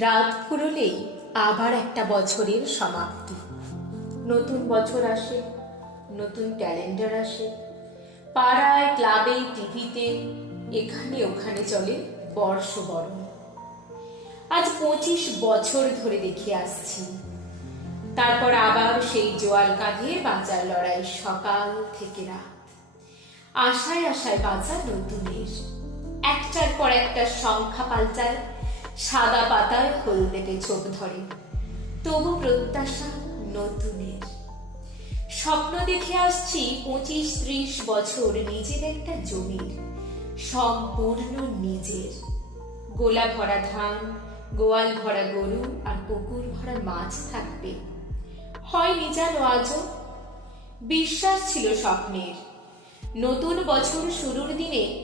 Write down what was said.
রাত ফুরলেই আবার একটা বছরের সমাপ্তি। নতুন বছর আসে, নতুন ক্যালেন্ডার আসে, পাড়ায়, ক্লাবে, টিভিতে, এখানে ওখানে চলে বর্ষবরণ। আজ 25 বছর ধরে দেখে আসছি। তারপর আবার সেই জোয়াল কাঁধে বাঁচার লড়াই, সকাল থেকে রাত। আশায় আশায় বাঁচা নতুনের, একটার পর একটা সংখ্যা পাল্টায়, সাদা পাতায় হলদেটে চোখ ধরে, তবু প্রত্যাশা নতুনের। স্বপ্ন দেখে আসছি 25-30 বছর নিজের একটা জমির, সম্পূর্ণ নিজের। গোলা ভরা ধান, গোয়াল ভরা গরু আর পুকুর ভরা মাছ থাকবে। হয়নি যেন আজও। বিশ্বাস ছিল স্বপ্নের। নতুন বছর শুরুর দিনে